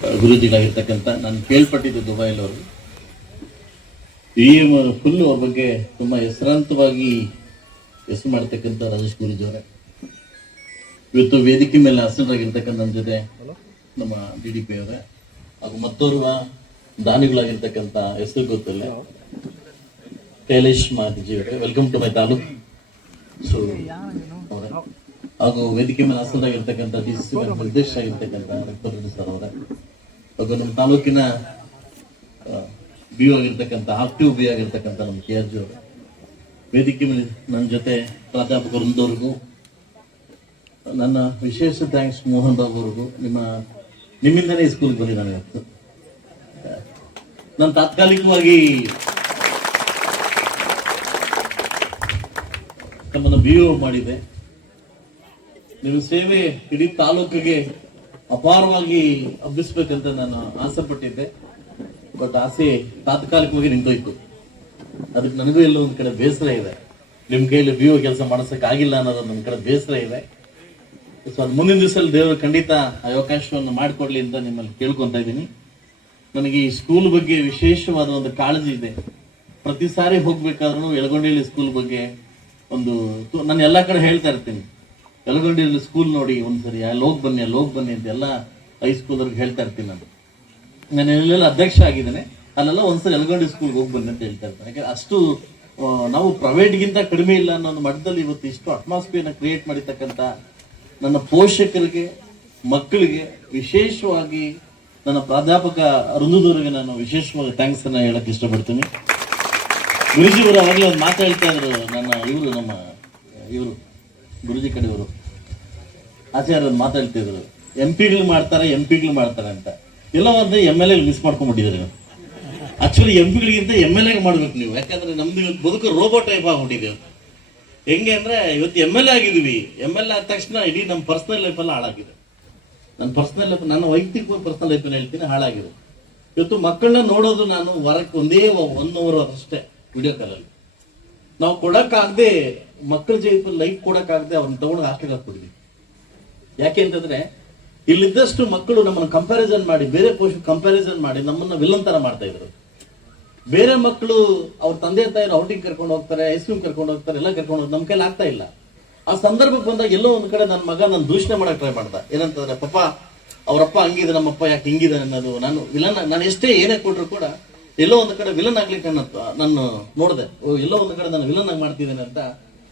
ಗುರುಜಿಗಳಾಗಿರ್ತಕ್ಕಂಥ ನಾನು ಕೇಳ್ಪಟ್ಟಿದ್ದು ದುಬೈಲ್ ಅವರು ಈ ಫುಲ್ ಅವ್ರ ಬಗ್ಗೆ ತುಂಬಾ ಹೆಸರಾಂತವಾಗಿ ಹೆಸರು ಮಾಡ್ತಕ್ಕಂಥ ರಾಜೇಶ್ ಗುರುಜಿ ಅವರೇ. ಇವತ್ತು ವೇದಿಕೆ ಮೇಲೆ ಆಸನರಾಗಿರ್ತಕ್ಕಂಥ ನನ್ನ ಜೊತೆ ನಮ್ಮ ಡಿ ಡಿ ಪಿ ಅವರೇ. ಹಾಗೂ ಮತ್ತೋರ್ವ ದಾನಿಗಳಾಗಿರ್ತಕ್ಕಂಥ ಹೆಸರು ಗೊತ್ತಲ್ಲ. ಕೈಲೇಶ್ ಮಾದಿಜಿ ಅವರೇ. Welcome to my taluk. So ಹಾಗೂ ವೇದಿಕೆ ಮೇಲೆ ಆಸನರಾಗಿರ್ತಕ್ಕಂಥ ಡಿ ಸಿ ನಿರ್ದೇಶ ಆಗಿರ್ತಕ್ಕಂಥ ರಕ್ತರೆಡ್ಡಿ ಸರ್ ಅವರ. ಹಾಗೂ ನಮ್ಮ ತಾಲೂಕಿನ ಬಿ ಆಗಿರ್ತಕ್ಕಂಥ ಆಕ್ಟಿವ್ ಬಿ ಆಗಿರ್ತಕ್ಕಂಥ ನಮ್ಮ ಕೆ ಆರ್ ಅವರು. ವೇದಿಕೆ ಮೇಲೆ ನನ್ನ ಜೊತೆ ಪ್ರಾಧ್ಯಾಪಕ ವೃಂದವ್ರಿಗೂ ನನ್ನ ವಿಶೇಷ ಥ್ಯಾಂಕ್ಸ್ ಮೋಹನ್ ಬಾಬು ಅವ್ರಿಗೂ, ನಿಮ್ಮ ನಿಮ್ಮಿಂದನೇ ಸ್ಕೂಲ್ಗೆ ಬರೀ ನನಗೆ ನಾನು ತಾತ್ಕಾಲಿಕವಾಗಿ ನಮ್ಮನ್ನು ಬಿ ಮಾಡಿದೆ. ನಿಮ್ಮ ಸೇವೆ ಇಡೀ ತಾಲೂಕಿಗೆ ಅಪಾರವಾಗಿ ಹಬ್ಬಿಸ್ಬೇಕಂತ ನಾನು ಆಸೆ ಪಟ್ಟಿದ್ದೆ ಬಟ್ ಆಸೆ ತಾತ್ಕಾಲಿಕವಾಗಿ ನಿಂತೋಯ್ತು. ಅದಕ್ಕೆ ನನಗೂ ಎಲ್ಲೋ ಒಂದ್ ಕಡೆ ಬೇಸರ ಇದೆ. ನಿಮ್ ಕೈಯಲ್ಲಿ ಬಿ ಕೆಲಸ ಮಾಡಿಸಕ್ ಆಗಿಲ್ಲ ಅನ್ನೋದು ನನ್ನ ಕಡೆ ಬೇಸರ ಇದೆ. ಸೊ ಅದು ಮುಂದಿನ ದಿವಸದಲ್ಲಿ ದೇವರು ಖಂಡಿತ ಆ ಅವಕಾಶವನ್ನು ಮಾಡಿಕೊಡ್ಲಿ ಅಂತ ನಿಮ್ಮಲ್ಲಿ ಕೇಳ್ಕೊಂತ ಇದ್ದೀನಿ. ನನಗೆ ಈ ಸ್ಕೂಲ್ ಬಗ್ಗೆ ವಿಶೇಷವಾದ ಒಂದು ಕಾಳಜಿ ಇದೆ. ಪ್ರತಿ ಸಾರಿ ಹೋಗ್ಬೇಕಾದ್ರೂ ಎಳಗೊಂಡೇಳಿ ಸ್ಕೂಲ್ ಬಗ್ಗೆ ಒಂದು ನಾನು ಎಲ್ಲಾ ಕಡೆ ಹೇಳ್ತಾ ಇರ್ತೀನಿ. ಎಳಗೊಂಡಿಯಲ್ಲಿ ಸ್ಕೂಲ್ ನೋಡಿ ಒಂದ್ಸರಿ ಅಲ್ಲಿ ಹೋಗಿ ಬನ್ನಿ ಅಲ್ಲಿ ಹೋಗಿ ಬನ್ನಿ ಅಂತ ಎಲ್ಲ ಹೈಸ್ಕೂಲ್ದವ್ರಿಗೆ ಹೇಳ್ತಾ ಇರ್ತೀನಿ ನಾನು. ನಾನು ಎಲ್ಲೆಲ್ಲ ಅಧ್ಯಕ್ಷ ಆಗಿದ್ದೇನೆ. ಅಲ್ಲೆಲ್ಲ ಒಂದ್ಸರಿ ಎಲ್ಗೊಂಡಿ ಸ್ಕೂಲ್ಗೆ ಹೋಗಿ ಬನ್ನಿ ಅಂತ ಹೇಳ್ತಾ ಇರ್ತಾರೆ ಯಾಕಂದ್ರೆ ಅಷ್ಟು ನಾವು ಪ್ರೈವೇಟ್ಗಿಂತ ಕಡಿಮೆ ಇಲ್ಲ ಅನ್ನೋ ಒಂದು ಮಟ್ಟದಲ್ಲಿ ಇವತ್ತು ಇಷ್ಟು ಅಟ್ಮಾಸ್ಫಿಯರ್ನ ಕ್ರಿಯೇಟ್ ಮಾಡಿರ್ತಕ್ಕಂಥ ನನ್ನ ಪೋಷಕರಿಗೆ, ಮಕ್ಕಳಿಗೆ ವಿಶೇಷವಾಗಿ ನನ್ನ ಪ್ರಾಧ್ಯಾಪಕ ಅರುಂಧದವರಿಗೆ ನಾನು ವಿಶೇಷವಾಗಿ ಥ್ಯಾಂಕ್ಸ್ ಅನ್ನ ಹೇಳಕ್ ಇಷ್ಟಪಡ್ತೀನಿ. ಗುರುಜಿ ಅವರು ಆಗಲೇ ಒಂದು ಮಾತಾಡ್ತಾ ಇದ್ರು ನನ್ನ ಇವರು ನಮ್ಮ, ಇವರು ಗುರುಜಿ ಕಡೆಯವರು. ಆಚಾರ್ಯ ಮಾತಾಡ್ತಿದ್ರು ಎಂ ಪಿಗಳು ಮಾಡ್ತಾರೆ ಎಂ ಪಿಗಳು ಮಾಡ್ತಾರೆ ಅಂತ. ಎಲ್ಲ ಒಂದು ಎಂ ಎಲ್ ಎ ಮಿಸ್ ಮಾಡ್ಕೊಂಡ್ಬಿಟ್ಟಿದ್ದಾರೆ ಆಕ್ಚುಲಿ ಎಂ ಪಿಗಳಿಗಿಂತ ಎಂ ಎಲ್ ಎಗೆ ಮಾಡ್ಬೇಕು ನೀವು. ಯಾಕಂದ್ರೆ ನಮ್ದು ಇವತ್ತು ಬದುಕು ರೋಬೋ ಟೈಪ್ ಆಗ್ಬಿಟ್ಟಿದೆ ಹೆಂಗೆ ಅಂದ್ರೆ, ಇವತ್ತು ಎಂ ಎಲ್ ಎ ಆಗಿದ್ವಿ ಎಂ ಎಲ್ ಎ ಆದ ತಕ್ಷಣ ಇಡೀ ನಮ್ಮ ಪರ್ಸನಲ್ ಲೈಫ್ ಎಲ್ಲ ಹಾಳಾಗಿದೆ. ನನ್ನ ಪರ್ಸನಲ್ ಲೈಫ್ ನನ್ನ ವೈಯಕ್ತಿಕ ಪರ್ಸನಲ್ ಲೈಫ್ ಹೇಳ್ತೀನಿ, ಹಾಳಾಗಿದೆ. ಇವತ್ತು ಮಕ್ಕಳನ್ನ ನೋಡೋದು ನಾನು ವರಕ್ಕೆ ಒಂದೇ ಒನ್ ಅವರ್ ಅಷ್ಟೇ ವಿಡಿಯೋ ಕಾಲಲ್ಲಿ ನಾವು ಕೊಡಕ್ಕಾಗದೆ ಮಕ್ಕಳ ಜೀವಿತ ಲೈಫ್ ಕೊಡಕ್ಕಾಗದೆ ಅವ್ರನ್ನ ತಗೊಂಡು ಹಾಸ್ಟೆಲ್ ಹಾಕ್ಬಿಟ್ಟಿದ್ವಿ. ಯಾಕೆ ಅಂತಂದ್ರೆ ಇಲ್ಲಿದ್ದಷ್ಟು ಮಕ್ಕಳು ನಮ್ಮನ್ನು ಕಂಪ್ಯಾರಿಸನ್ ಮಾಡಿ, ಬೇರೆ ಪೋಷಕ ಕಂಪ್ಯಾರಿಸನ್ ಮಾಡಿ ನಮ್ಮನ್ನ ವಿಲನ್ ತರ ಮಾಡ್ತಾ ಇದ್ರು. ಬೇರೆ ಮಕ್ಕಳು ಅವ್ರ ತಂದೆ ತಾಯಿನ ಔಟಿಂಗ್ ಕರ್ಕೊಂಡು ಹೋಗ್ತಾರೆ ಐಸ್ ಕ್ರೀಮ್ ಕರ್ಕೊಂಡು ಹೋಗ್ತಾರೆ, ಎಲ್ಲ ಕರ್ಕೊಂಡು ಹೋಗ್ತಾರೆ ನಮ್ಮ ಕೈಲಿ ಆಗ್ತಾ ಇಲ್ಲ. ಆ ಸಂದರ್ಭಕ್ಕೆ ಬಂದಾಗ ಎಲ್ಲೋ ಒಂದ್ ಕಡೆ ನನ್ನ ಮಗ ನಾನು ದೂಷಣೆ ಮಾಡಕ್ ಟ್ರೈ ಮಾಡ್ದ. ಏನಂತಂದ್ರೆ ಪಾಪ ಅವರಪ್ಪ ಹಂಗಿದೆ, ನಮ್ಮಪ್ಪ ಯಾಕೆ ಹಿಂಗಿದೆ ಅನ್ನೋದು. ನಾನು ವಿಲನ್, ನಾನು ಎಷ್ಟೇ ಏನೇ ಕೊಟ್ರು ಕೂಡ ಎಲ್ಲೋ ಒಂದು ಕಡೆ ವಿಲನ್ ಆಗ್ಲಿಕ್ಕೆ ನನ್ನ, ನಾನು ನೋಡಿದೆ. ಎಲ್ಲೋ ಒಂದು ಕಡೆ ನಾನು ವಿಲನ್ ಆಗಿ ಮಾಡ್ತಿದ್ದೇನೆ ಅಂತ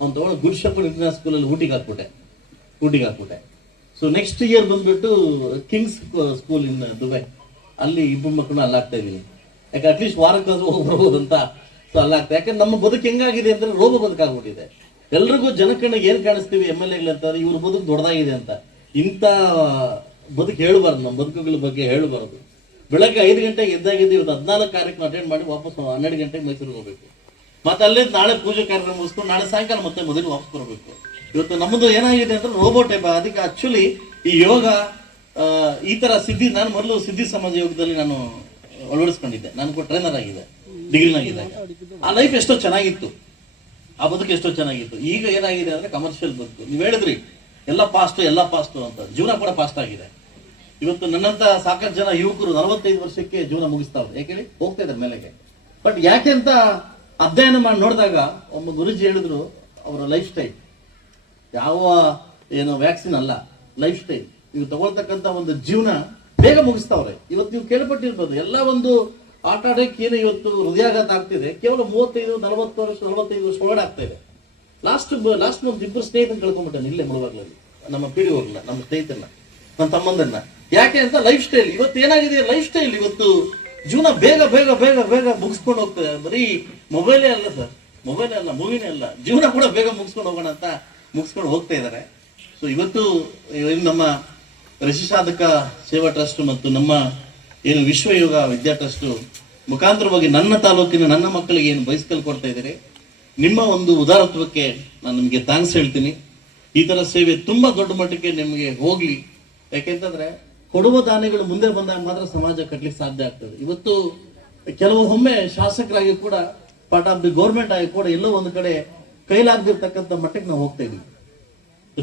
ಅವ್ನು ತಗೊಂಡು ಗುಡ್ ಶಪರ್ಡ್ ಇಂಟರ್ನ್ಯಾಷನಲ್ ಸ್ಕೂಲಲ್ಲಿ ಊಟಿಗೆ ಹಾಕ್ಬಿಟ್ಟೆ. ಊಟಿಗೆ ಹಾಕ್ಬಿಟ್ಟೆ. ಸೊ ನೆಕ್ಸ್ಟ್ ಇಯರ್ ಬಂದ್ಬಿಟ್ಟು ಕಿಂಗ್ಸ್ ಸ್ಕೂಲ್ ಇನ್ ದುಬೈ ಅಲ್ಲಿ ಇಬ್ಬರು ಮಕ್ಕಳನ್ನ ಅಲ್ಲಾಗ್ತಾ ಇದೀನಿ ಯಾಕೆ ಅಟ್ಲೀಸ್ಟ್ ವಾರಕ್ಕಾದ್ರೂ ಹೋಗಿ ಬರ್ಬೋದು ಅಂತ ಸೊ ಅಲ್ಲಾಗ್ತದೆ ಯಾಕಂದ್ರೆ ನಮ್ಮ ಬದುಕು ಹೆಂಗಾಗಿದೆ ಅಂದ್ರೆ ರೋಗ ಬದುಕಾಗ್ಬಿಟ್ಟಿದೆ ಎಲ್ರಿಗೂ ಜನಕಣ್ಣಿಗೆ ಏನ್ ಕಾಣಿಸ್ತೀವಿ, ಎಂ ಎಲ್ ಎಗಳಂತಾರೆ ಇವ್ರ ಬದುಕು ದೊಡ್ಡದಾಗಿದೆ ಅಂತ. ಇಂಥ ಬದುಕು ಹೇಳಬಾರ್ದು, ನಮ್ಮ ಬದುಕುಗಳ ಬಗ್ಗೆ ಹೇಳಬಾರ್ದು. ಬೆಳಗ್ಗೆ ಐದು ಗಂಟೆಗೆ ಎದ್ದಾಗಿದ್ದು ಇವತ್ತು ಹದಿನಾಲ್ಕು ಕಾರ್ಯಕ್ರಮ ಅಟೆಂಡ್ ಮಾಡಿ ವಾಪಸ್ ಹನ್ನೆರಡು ಗಂಟೆಗೆ ಮೈಸೂರಿಗೆ ಹೋಗ್ಬೇಕು. ಮತ್ತೆ ಅಲ್ಲೇ ನಾಳೆ ಪೂಜೆ ಕಾರ್ಯಕ್ರಮ ಮುಗಿಸ್ಕೊಂಡು ನಾಳೆ ಸಾಯಂಕಾಲ ಮತ್ತೆ ಮೊದಲಿಗೆ ವಾಪಸ್ ಬರಬೇಕು. ಇವತ್ತು ನಮ್ಮದು ಏನಾಗಿದೆ ಅಂದ್ರೆ ರೋಬೋಟ್ ಎಂಬ ಅದಕ್ಕೆ ಆಕ್ಚುಲಿ ಈ ಯೋಗ ಈ ತರ ಸಿದ್ಧಿ ನಾನು ಮೊದಲು ಸಿದ್ಧಿ ಸಮಾಜ ಯೋಗದಲ್ಲಿ ನಾನು ಅಳವಡಿಸ್ಕೊಂಡಿದ್ದೆ. ನಾನು ಟ್ರೈನರ್ ಆಗಿದೆ ಡಿಗ್ರಿನಾಗಿದ್ದಾಗ ಆ ಲೈಫ್ ಎಷ್ಟೋ ಚೆನ್ನಾಗಿತ್ತು. ಆ ಬದುಕು ಎಷ್ಟೋ ಚೆನ್ನಾಗಿತ್ತು. ಈಗ ಏನಾಗಿದೆ ಅಂದ್ರೆ ಕಮರ್ಷಿಯಲ್ ಬದುಕು. ನೀವು ಹೇಳಿದ್ರಿ, ಎಲ್ಲ ಪಾಸ್ಟ್ ಎಲ್ಲ ಪಾಸ್ಟ್ ಅಂತ. ಜೀವನ ಕೂಡ ಪಾಸ್ಟ್ ಆಗಿದೆ. ಇವತ್ತು ನನ್ನಂತ ಸಾಕಷ್ಟು ಜನ ಯುವಕರು ನಲವತ್ತೈದು ವರ್ಷಕ್ಕೆ ಜೀವನ ಮುಗಿಸ್ತಾವ್ರು ಯಾಕೆ ಹೇಳಿ? ಹೋಗ್ತಾ ಇದ್ದಾರೆ ಮೇಲೆಗೆ. ಬಟ್ ಯಾಕೆ ಅಂತ ಅಧ್ಯಯನ ಮಾಡಿ ನೋಡಿದಾಗ ಒಬ್ಬ ಗುರುಜಿ ಹೇಳಿದ್ರು, ಅವರ ಲೈಫ್ ಸ್ಟೈಲ್ ಯಾವ, ಏನು ವ್ಯಾಕ್ಸಿನ್ ಅಲ್ಲ ಲೈಫ್ ಸ್ಟೈಲ್ ನೀವು ತಗೊಳ್ತಕ್ಕಂಥ ಒಂದು ಜೀವನ ಬೇಗ ಮುಗಿಸ್ತಾವ್ರೆ. ಇವತ್ತು ನೀವು ಕೇಳ್ಪಟ್ಟಿರ್ಬೋದು, ಎಲ್ಲ ಒಂದು ಆಟ ಆಡೋಕೆ ಏನು ಇವತ್ತು ಹೃದಯಾಘಾತ ಆಗ್ತಿದೆ, ಕೇವಲ ಮೂವತ್ತೈದು, ನಲವತ್ತು ವರ್ಷ, ನಲವತ್ತೈದು ವರ್ಷ ಒಳಗಡೆ ಆಗ್ತಾ ಇದೆ. ಲಾಸ್ಟ್ ಲಾಸ್ಟ್ ಒಂದು ಇಬ್ಬರು ಸ್ನೇಹಿತನ ಕಳ್ಕೊಂಡ್ಬಿಟ್ಟೆ ಇಲ್ಲೇ ಮುಳುವಾಗ್ಲಲ್ಲಿ, ನಮ್ಮ ಪೀಡಿ ಹೋಗಲ್ಲ ನಮ್ಮ ಸ್ನೇಹಿತನ ನನ್ನ ತಮ್ಮಂದನ್ನ. ಯಾಕೆ ಅಂತ ಲೈಫ್ ಸ್ಟೈಲ್ ಇವತ್ತು ಏನಾಗಿದೆ? ಲೈಫ್ ಸ್ಟೈಲ್ ಇವತ್ತು ಜೀವನ ಬೇಗ ಬೇಗ ಬೇಗ ಬೇಗ ಮುಗಿಸ್ಕೊಂಡು ಹೋಗ್ತದೆ. ಬರೀ ಮೊಬೈಲೇ ಅಲ್ಲ ಸರ್ ಮೊಬೈಲೇ ಅಲ್ಲ ಮೂವಿನೇ ಅಲ್ಲ, ಜೀವನ ಕೂಡ ಬೇಗ ಮುಗಿಸ್ಕೊಂಡು ಹೋಗೋಣ ಅಂತ ಮುಗಿಸ್ಕೊಂಡು ಹೋಗ್ತಾ ಇದ್ದಾರೆ. ಸೊ ಇವತ್ತು ನಮ್ಮ ಋಷಿ ಸಾಧಕ ಸೇವಾ ಟ್ರಸ್ಟ್ ಮತ್ತು ನಮ್ಮ, ಏನು ವಿಶ್ವಯೋಗ ವಿದ್ಯಾ ಟ್ರಸ್ಟ್ ಮುಖಾಂತರವಾಗಿ ನನ್ನ ತಾಲೂಕಿನ ನನ್ನ ಮಕ್ಕಳಿಗೆ ಏನು ಬಯಸ್ಕಲ್ ಕೊಡ್ತಾ ಇದ್ದಾರೆ. ನಿಮ್ಮ ಒಂದು ಉದಾರತ್ವಕ್ಕೆ ನಾನು ನಿಮಗೆ ಥ್ಯಾಂಕ್ಸ್ ಹೇಳ್ತೀನಿ. ಈ ಥರ ಸೇವೆ ತುಂಬಾ ದೊಡ್ಡ ಮಟ್ಟಕ್ಕೆ ನಿಮಗೆ ಹೋಗಲಿ. ಯಾಕೆಂತಂದರೆ, ಕೊಡುವ ದಾನಿಗಳು ಮುಂದೆ ಬಂದಾಗ ಮಾತ್ರ ಸಮಾಜ ಕಟ್ಟಲಿಕ್ಕೆ ಸಾಧ್ಯ ಆಗ್ತದೆ. ಇವತ್ತು ಕೆಲವೊಮ್ಮೆ ಶಾಸಕರಾಗಿ ಕೂಡ ಪಾರ್ಟ್ ಆಫ್ ದಿ ಗೌರ್ಮೆಂಟ್ ಆಗಿ ಕೂಡ ಎಲ್ಲೋ ಒಂದು ಕಡೆ ಕೈಲಾಗದಿರ್ತಕ್ಕಂಥ ಮಟ್ಟಕ್ಕೆ ನಾವು ಹೋಗ್ತಾ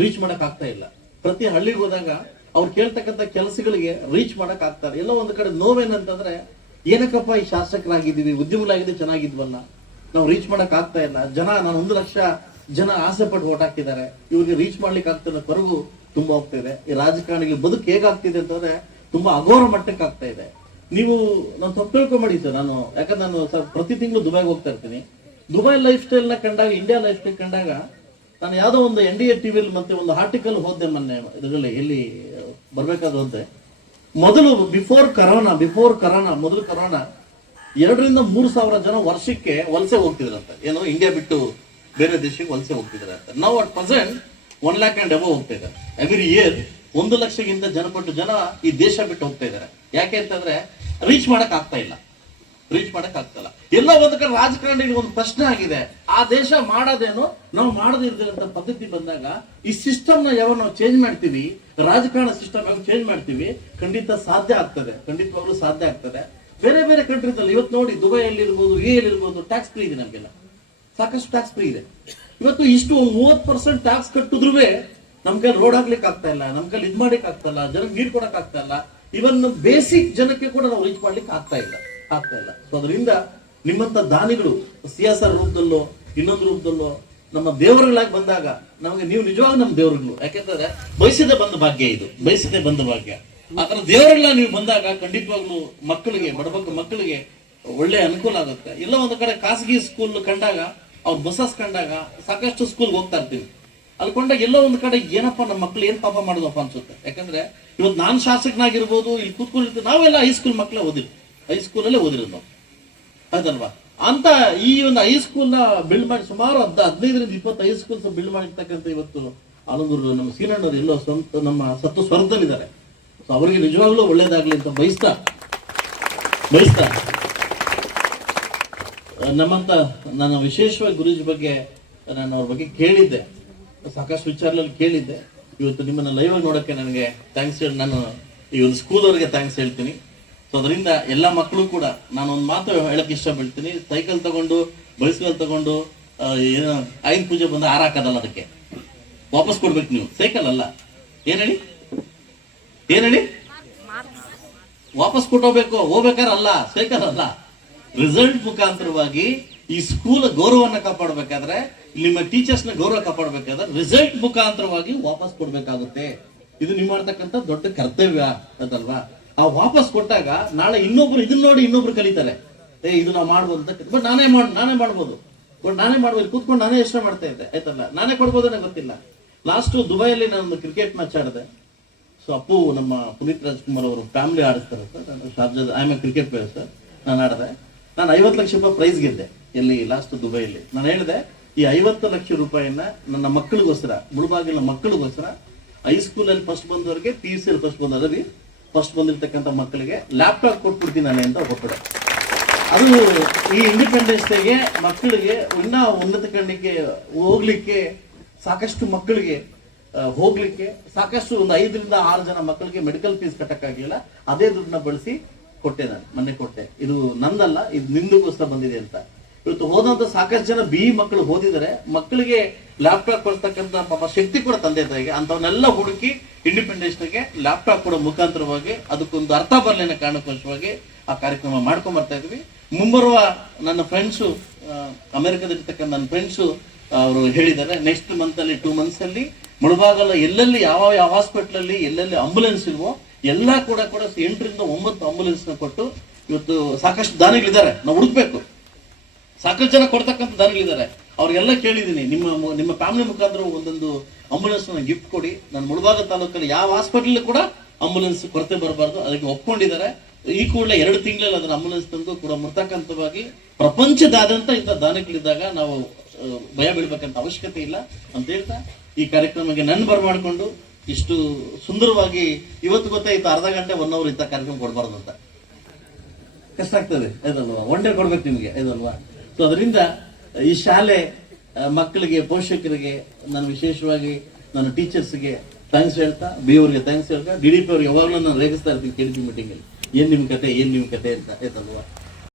ರೀಚ್ ಮಾಡಕ್ ಆಗ್ತಾ ಇಲ್ಲ. ಪ್ರತಿ ಹಳ್ಳಿಗೆ ಹೋದಾಗ ಅವ್ರು ಕೇಳ್ತಕ್ಕಂಥ ಕೆಲಸಗಳಿಗೆ ರೀಚ್ ಮಾಡಕ್ ಆಗ್ತಾರೆ. ಎಲ್ಲ ಒಂದು ಕಡೆ ನೋವೇನಂತಂದ್ರೆ, ಏನಕ್ಕಪ್ಪ ಈ ಶಾಸಕರಾಗಿದ್ದೀವಿ ಉದ್ಯಮಗಳಾಗಿದ್ದು ಚೆನ್ನಾಗಿದ್ವಲ್ಲ. ನಾವು ರೀಚ್ ಮಾಡಕ್ ಆಗ್ತಾ ಇಲ್ಲ. ಜನ, ನಾನು ಒಂದು ಲಕ್ಷ ಜನ ಆಸೆ ಪಟ್ಟು ಓಟ್ ಹಾಕಿದ್ದಾರೆ. ಇವ್ರಿಗೆ ರೀಚ್ ಮಾಡ್ಲಿಕ್ಕೆ ಆಗ್ತಿಲ್ಲ ಕೊರಗು ತುಂಬಾ ಹೋಗ್ತಾ ಇದೆ. ಈ ರಾಜಕಾರಣಿಗಳ ಬದುಕು ಹೇಗಾಗ್ತಿದೆ ಅಂತಂದ್ರೆ, ತುಂಬಾ ಅಘೋರ ಮಟ್ಟಕ್ಕೆ ಆಗ್ತಾ ಇದೆ. ನೀವು ನಾನು ತಪ್ಪು ತಿಳ್ಕೊಂಬಿಡಿ ಸರ್. ನಾನು ಯಾಕಂದ್ರೆ ನಾನು ಸರ್ ಪ್ರತಿ ತಿಂಗಳು ದುಬೈಗೆ ಹೋಗ್ತಾ ಇರ್ತೀನಿ. ದುಬೈ ಲೈಫ್ ಸ್ಟೈಲ್ನ ಕಂಡಾಗ ಇಂಡಿಯಾ ಲೈಫ್ ಸ್ಟೈಲ್ ಕಂಡಾಗ, ನಾನು ಯಾವುದೋ ಒಂದು ಎನ್ ಡಿ ಎ ಟಿವಿಯಲ್ಲಿ ಮತ್ತೆ ಒಂದು ಆರ್ಟಿಕಲ್ ಹೋದೆ ಮೊನ್ನೆ, ಇದರಲ್ಲಿ ಎಲ್ಲಿ ಬರಬೇಕಾದಂತೆ. ಮೊದಲು ಬಿಫೋರ್ ಕರೋನಾ ಬಿಫೋರ್ ಕರೋನಾ ಮೊದಲು ಕರೋನಾ ಎರಡರಿಂದ ಮೂರು ಸಾವಿರ ಜನ ವರ್ಷಕ್ಕೆ ವಲಸೆ ಹೋಗ್ತಿದ್ರಂತೆ. ಏನು ಇಂಡಿಯಾ ಬಿಟ್ಟು ಬೇರೆ ದೇಶಕ್ಕೆ ವಲಸೆ ಹೋಗ್ತಿದ್ರಂತೆ. ನಾವು at present one lakh and above ಹೋಗ್ತಾ ಇದ್ದಾರೆ. ಎವ್ರಿ ಇಯರ್ ಒಂದು ಲಕ್ಷಗಿಂತ ಜನಪಟ್ಟು ಜನ ಈ ದೇಶ ಬಿಟ್ಟು ಹೋಗ್ತಾ ಇದ್ದಾರೆ. ಯಾಕೆ ಅಂತಂದ್ರೆ ರೀಚ್ ಮಾಡಕ್ ಆಗ್ತಾ ಇಲ್ಲ. ರೀಚ್ ಮಾಡಕ್ ಆಗ್ತಲ್ಲ. ಎಲ್ಲ ಒಂದು ಕಡೆ ರಾಜಕಾರಣಿಗಳಿಗೆ ಒಂದು ಪ್ರಶ್ನೆ ಆಗಿದೆ. ಆ ದೇಶ ಮಾಡೋದೇನು ನಾವು ಮಾಡದಿರ್ತಕ್ಕಂಥ ಪದ್ಧತಿ ಬಂದಾಗ ಈ ಸಿಸ್ಟಮ್ನ ಯಾವಾಗ ನಾವು ಚೇಂಜ್ ಮಾಡ್ತೀವಿ, ರಾಜಕಾರಣ ಸಿಸ್ಟಮ್ ಯಾವಾಗ ಚೇಂಜ್ ಮಾಡ್ತೀವಿ, ಖಂಡಿತ ಸಾಧ್ಯ ಆಗ್ತದೆ. ಖಂಡಿತವಾಗ್ಲೂ ಸಾಧ್ಯ ಆಗ್ತದೆ. ಬೇರೆ ಬೇರೆ ಕಂಟ್ರೀಸಲ್ಲಿ ಇವತ್ತು ನೋಡಿ, ದುಬೈಯಲ್ಲಿ ಇರ್ಬೋದು ಎ ಇರ್ಬೋದು ಟ್ಯಾಕ್ಸ್ ಫ್ರೀ ಇದೆ ನಮಗೆಲ್ಲ. ಸಾಕಷ್ಟು ಟ್ಯಾಕ್ಸ್ ಫ್ರೀ ಇದೆ. ಇವತ್ತು ಇಷ್ಟು ಮೂವತ್ ಪರ್ಸೆಂಟ್ ಟ್ಯಾಕ್ಸ್ ಕಟ್ಟಿದ್ರು ನಮ್ ರೋಡ್ ಹಾಕ್ಲಿಕ್ಕೆ ಆಗ್ತಾ ಇಲ್ಲ ನಮ್ ಕೈಲಿ ಇದ್ ಮಾಡ್ಲಿಕ್ಕೆ ಆಗ್ತಾ ಇಲ್ಲ, ಜನಕ್ಕೆ ನೀರ್ ಕೊಡಕ್ ಆಗ್ತಾ ಇಲ್ಲ. ಇವನ್ ಬೇಸಿಕ್ ಜನಕ್ಕೆ ಕೂಡ ನಾವು ರೀಚ್ ಮಾಡ್ಲಿಕ್ಕೆ ಆಗ್ತಾ ಇಲ್ಲ. ಆಗ್ತಾ ಇಲ್ಲ. ಸೊ ಅದರಿಂದ ನಿಮ್ಮಂತ ದಾನಿಗಳು, ಸಿಯಾಸರ್ ರೂಪದಲ್ಲೋ, ಇನ್ನೊಂದು ರೂಪದಲ್ಲೋ, ನಮ್ಮ ದೇವರುಗಳಾಗಿ ಬಂದಾಗ ನಮಗೆ ನೀವು ನಿಜವಾಗ ನಮ್ಮ ದೇವರುಗಳು. ಯಾಕೆಂತಂದ್ರೆ ಬಯಸದೆ ಬಂದ ಭಾಗ್ಯ ಇದು. ಬಯಸದೆ ಬಂದ ಭಾಗ್ಯ. ಆತರ ದೇವರೆಲ್ಲ ನೀವು ಬಂದಾಗ ಖಂಡಿತವಾಗ್ಲೂ ಮಕ್ಕಳಿಗೆ ಬಡಬಗ್ಗ ಮಕ್ಕಳಿಗೆ ಒಳ್ಳೆ ಅನುಕೂಲ ಆಗುತ್ತೆ. ಇಲ್ಲ ಒಂದು ಕಡೆ ಖಾಸಗಿ ಸ್ಕೂಲ್ ಕಂಡಾಗ, ಅವ್ರ ಬಸಸ್ ಕಂಡಾಗ ಸಾಕಷ್ಟು ಸ್ಕೂಲ್ಗೆ ಹೋಗ್ತಾ ಇರ್ತೀವಿ. ಅಲ್ಲಿ ಎಲ್ಲ ಎಲ್ಲೋ ಒಂದು ಕಡೆ ಏನಪ್ಪ ನಮ್ಮ ಮಕ್ಳು ಏನ್ ಪಾಪ ಮಾಡೋದಪ್ಪ ಅನ್ಸುತ್ತೆ. ಯಾಕಂದ್ರೆ ಇವತ್ತು ನಾನ್ ಶಾಸಕನಾಗಿರ್ಬೋದು, ಇಲ್ಲಿ ಕೂತ್ಕೊಂಡಿರ್ತೀವಿ, ನಾವೆಲ್ಲ ಹೈಸ್ಕೂಲ್ ಮಕ್ಕಳೇ ಓದಿರಿ ಹೈಸ್ಕೂಲಲ್ಲೇ ಓದಿರೋದು ನಾವು. ಹೌದಲ್ವಾ ಅಂತ ಈ ಒಂದು ಹೈಸ್ಕೂಲ್ನ ಬಿಲ್ಡ್ ಮಾಡಿ ಸುಮಾರು ಹದ್ ಹದಿನೈದರಿಂದ ಇಪ್ಪತ್ತು ಹೈಸ್ಕೂಲ್ಸ್ ಬಿಲ್ಡ್ ಮಾಡಿರ್ತಕ್ಕಂಥ ಇವತ್ತು ಆಲಂಗೂರು ನಮ್ಮ ಸೀನಣ್ಣವ್ರು ಎಲ್ಲೋ ಸ್ವಂತ ನಮ್ಮ ಸತ್ತು ಸ್ವರ್ಗದಲ್ಲಿದ್ದಾರೆ ಸೊ ಅವರಿಗೆ ನಿಜವಾಗ್ಲೂ ಒಳ್ಳೇದಾಗ್ಲಿ ಅಂತ ಬಯಸ್ತಾ ಬಯಸ್ತಾ ನಮ್ಮಂತ ನನ್ನ ವಿಶೇಷವಾಗಿ ಗುರುಜಿ ಬಗ್ಗೆ ನಾನು ಅವ್ರ ಬಗ್ಗೆ ಕೇಳಿದ್ದೆ. ಸಾಕಷ್ಟು ವಿಚಾರದಲ್ಲಿ ಕೇಳಿದ್ದೆ. ಇವತ್ತು ನಿಮ್ಮನ್ನ ಲೈವ್ ಆಗಿ ನೋಡಕ್ಕೆ ನನಗೆ ಥ್ಯಾಂಕ್ಸ್ ಹೇಳಿ, ನಾನು ಈ ಒಂದು ಸ್ಕೂಲ್ ಅವರಿಗೆ ಥ್ಯಾಂಕ್ಸ್ ಹೇಳ್ತೀನಿ. ಸೊ ಅದರಿಂದ ಎಲ್ಲ ಮಕ್ಕಳು ಕೂಡ ನಾನು ಒಂದು ಮಾತು ಹೇಳಕ್ ಇಷ್ಟಪಡ್ತೀನಿ. ಸೈಕಲ್ ತಗೊಂಡು ಬೈಸಿಕಲ್ ತಗೊಂಡು ಏನೋ ಐದು ಪೂಜೆ ಬಂದು ಆರಾಕದಲ್ಲ ಅದಕ್ಕೆ. ವಾಪಸ್ ಕೊಡ್ಬೇಕು ನೀವು. ಸೈಕಲ್ ಅಲ್ಲ. ಏನ್ ಹೇಳಿ? ಏನ್ ಹೇಳಿ? ವಾಪಸ್ ಕೊಟ್ಟೋಗ್ಬೇಕು. ಹೋಗ್ಬೇಕಾರ ಅಲ್ಲ. ಸೈಕಲ್ ಅಲ್ಲ. ರಿಸಲ್ಟ್ ಮುಖಾಂತರವಾಗಿ ಈ ಸ್ಕೂಲ್ ಗೌರವನ್ನ ಕಾಪಾಡಬೇಕಾದ್ರೆ, ನಿಮ್ಮ ಟೀಚರ್ಸ್ನ ಗೌರವ ಕಾಪಾಡಬೇಕಾದ್ರೆ ರಿಸಲ್ಟ್ ಮುಖಾಂತರವಾಗಿ ವಾಪಸ್ ಕೊಡ್ಬೇಕಾಗುತ್ತೆ. ಇದು ನೀವು ಮಾಡ್ತಕ್ಕಂಥ ದೊಡ್ಡ ಕರ್ತವ್ಯ ಅದಲ್ವಾ ಆ ವಾಪಸ್ ಕೊಟ್ಟಾಗ ನಾಳೆ ಇನ್ನೊಬ್ರು ಇದನ್ನ ನೋಡಿ ಇನ್ನೊಬ್ರು ಕಲಿತಾರೆ. ಏ, ಇದು ನಾವು ಮಾಡ್ಬೋದು ಅಂತ ಬಟ್ ನಾನೇ ಮಾಡ್ ನಾನೇ ಮಾಡ್ಬೋದು. ಬಟ್ ನಾನೇ ಮಾಡ್ಬೋದು. ಕೂತ್ಕೊಂಡು ನಾನೇ ಯೋಚನೆ ಮಾಡ್ತಾ ಇದ್ದೆ. ಆಯ್ತಲ್ಲ? ನಾನೇ ಕೊಡ್ಬೋದು ನನಗೆ ಗೊತ್ತಿಲ್ಲ. ಲಾಸ್ಟ್ ದುಬೈಯಲ್ಲಿ ನಾನು ಕ್ರಿಕೆಟ್ ಮ್ಯಾಚ್ ಆಡಿದೆ. ಸೊ ಅಪ್ಪು ನಮ್ಮ ಪುನೀತ್ ರಾಜ್ಕುಮಾರ್ ಅವರು ಫ್ಯಾಮಿಲಿ ಆಡಿಸ್ತಾರೆ sir I am cricket player sir ನಾನು ಆಡಿದೆ. ನಾನು ಐವತ್ತು ಲಕ್ಷ ರೂಪಾಯಿ ಪ್ರೈಸ್ ಗೆದ್ದೆ. ಎಲ್ಲಿ? ಲಾಸ್ಟ್ ದುಬೈಯಲ್ಲಿ. ನಾನು ಹೇಳಿದೆ, ಈ ಐವತ್ತು ಲಕ್ಷ ರೂಪಾಯಿನ ನನ್ನ ಮಕ್ಕಳಿಗೋಸ್ಕರ ಮುಳುಬಾಗಿಲ ಮಕ್ಕಳಿಗೋಸ್ಕರ ಹೈಸ್ಕೂಲಲ್ಲಿ ಫಸ್ಟ್ ಬಂದವರಿಗೆ ಪಿ ಯು ಸಿಯಲ್ಲಿ ಫಸ್ಟ್ ಬಂದವರಿಗೆ ಫಸ್ಟ್ ಬಂದಿರತಕ್ಕಂಥ ಮಕ್ಕಳಿಗೆ ಲ್ಯಾಪ್ಟಾಪ್ ಕೊಟ್ಬಿಡ್ತೀನಿ ನಾನು ಅಂತ ಹೊರಟೆ ಅದು ಈ ಇಂಡಿಪೆಂಡೆನ್ಸ್ ಡೇಗೆ ಮಕ್ಕಳಿಗೆ ಇನ್ನ ಉನ್ನತ ಕಣ್ಣಿಗೆ ಹೋಗ್ಲಿಕ್ಕೆ ಸಾಕಷ್ಟು ಮಕ್ಕಳಿಗೆ ಹೋಗ್ಲಿಕ್ಕೆ ಸಾಕಷ್ಟು ಒಂದು ಐದರಿಂದ ಆರು ಜನ ಮಕ್ಕಳಿಗೆ ಮೆಡಿಕಲ್ ಫೀಸ್ ಕಟ್ಟಕ್ಕಾಗಲಿಲ್ಲ. ಅದೇ ದುಡ್ಡನ್ನ ಬಳಸಿ ಕೊಟ್ಟೆ ನಾನು, ಮೊನ್ನೆ ಕೊಟ್ಟೆ. ಇದು ನಂದಲ್ಲ, ಇದು ನಿಂದಗೋಸ್ಕರ ಬಂದಿದೆ ಅಂತ. ಇವತ್ತು ಹೋದಂತ ಸಾಕಷ್ಟು ಜನ ಬಿ ಮಕ್ಕಳು ಓದಿದರೆ ಮಕ್ಕಳಿಗೆ ಲ್ಯಾಪ್ಟಾಪ್ ಕೊಡ್ತಕ್ಕಂಥ ಪಾಪ ಶಕ್ತಿ ಕೂಡ ತಂದೆ ತಾಯಿಗೆ ಅಂತವನ್ನೆಲ್ಲ ಹುಡುಕಿ ಇಂಡಿಪೆಂಡೆನ್ಸ್ ಡೇಗೆ ಲ್ಯಾಪ್ಟಾಪ್ ಕೊಡೋ ಮುಖಾಂತರವಾಗಿ ಅದಕ್ಕೊಂದು ಅರ್ಥ ಬರಲಿನ ಕಾರಣಕ್ಕೋಸ್ಕರವಾಗಿ ಆ ಕಾರ್ಯಕ್ರಮ ಮಾಡ್ಕೊಂಡ್ ಬರ್ತಾ ಇದ್ವಿ. ಮುಂಬರುವ ನನ್ನ ಫ್ರೆಂಡ್ಸು ಅಮೆರಿಕದಲ್ಲಿರ್ತಕ್ಕಂಥ ನನ್ನ ಫ್ರೆಂಡ್ಸು ಅವರು ಹೇಳಿದ್ದಾರೆ ನೆಕ್ಸ್ಟ್ ಮಂತ್ ಅಲ್ಲಿ ಟೂ ಮಂತ್ಸ್ ಅಲ್ಲಿ ಮುಳಬಾಗಲ ಎಲ್ಲೆಲ್ಲಿ ಯಾವ ಯಾವ ಹಾಸ್ಪಿಟಲ್ ಅಲ್ಲಿ, ಎಲ್ಲೆಲ್ಲಿ ಆಂಬುಲೆನ್ಸ್ ಇಲ್ವೋ ಎಲ್ಲಾ ಕೂಡ ಕೂಡ ಎಂಟರಿಂದ ಒಂಬತ್ತು ಆಂಬುಲೆನ್ಸ್ನ ಕೊಟ್ಟು ಇವತ್ತು ಸಾಕಷ್ಟು ದಾನಿಗಳಿದ್ದಾರೆ. ನಾವು ಹುಡುಕ್ಬೇಕು. ಸಾಕಷ್ಟು ಜನ ಕೊಡ್ತಕ್ಕಂಥ ದಾನಿಗಳಿದ್ದಾರೆ ಅವ್ರಿಗೆಲ್ಲ ಕೇಳಿದ್ದೀನಿ. ನಿಮ್ಮ ನಿಮ್ಮ ಫ್ಯಾಮಿಲಿ ಮುಖಾಂತರ ಒಂದೊಂದು ಆಂಬುಲೆನ್ಸ್ ಗಿಫ್ಟ್ ಕೊಡಿ. ನಾನು ಮುಳಬಾಗ ತಾಲೂಕಲ್ಲಿ ಯಾವ ಹಾಸ್ಪಿಟಲ್ ಕೂಡ ಆಂಬುಲೆನ್ಸ್ ಕೊರತೆ ಬರಬಾರ್ದು. ಅದಕ್ಕೆ ಒಪ್ಕೊಂಡಿದ್ದಾರೆ. ಈ ಕೂಡಲೇ ಎರಡು ತಿಂಗಳಲ್ಲಿ ಅದನ್ನ ಆಂಬುಲೆನ್ಸ್ ತಂದು ಕೂಡ ಮುರ್ತಕ್ಕಂಥವಾಗಿ ಪ್ರಪಂಚದಾದ್ಯಂತ ಇಂಥ ದಾನಿಗಳಿದ್ದಾಗ ನಾವು ಭಯ ಬೀಳ್ಬೇಕಂತ ಅವಶ್ಯಕತೆ ಇಲ್ಲ ಅಂತ ಹೇಳ್ತಾ ಈ ಕಾರ್ಯಕ್ರಮಕ್ಕೆ ನನ್ನ ಬರಮಾಡಿಕೊಂಡು ಇಷ್ಟು ಸುಂದರವಾಗಿ ಇವತ್ತು ಗೊತ್ತಾಯ್ತು ಅರ್ಧ ಗಂಟೆ ಒನ್ ಅವರ್ ಇಂಥ ಕಾರ್ಯಕ್ರಮ ಕೊಡಬಾರ್ದು ಅಂತ. ಕಷ್ಟ ಆಗ್ತದೆ. ಇದಲ್ವಾ? ಒನ್ ಡೇ ಕೊಡ್ಬೇಕು ನಿಮಗೆ. ಇದಲ್ವಾ? ಸೊ ಅದರಿಂದ ಈ ಶಾಲೆ ಮಕ್ಕಳಿಗೆ, ಪೋಷಕರಿಗೆ, ನಾನು ವಿಶೇಷವಾಗಿ ನನ್ನ ಟೀಚರ್ಸ್ಗೆ ಥ್ಯಾಂಕ್ಸ್ ಹೇಳ್ತಾ ಬಿ ಅವ್ರಿಗೆ ಥ್ಯಾಂಕ್ಸ್ ಹೇಳ್ತಾ ಡಿ ಡಿ ಪಿ ಅವ್ರಿಗೆ ಯಾವಾಗಲೂ ನಾನು ರೇಗಿಸ್ತಾ ಇರ್ತೀನಿ ಕೆ ಡಿ ಪಿ ಮೀಟಿಂಗಲ್ಲಿ ಏನು ನಿಮ್ಮ ಕತೆ, ಏನು ನಿಮ್ಮ ಕತೆ ಅಂತ ಆಯ್ತಲ್ವಾ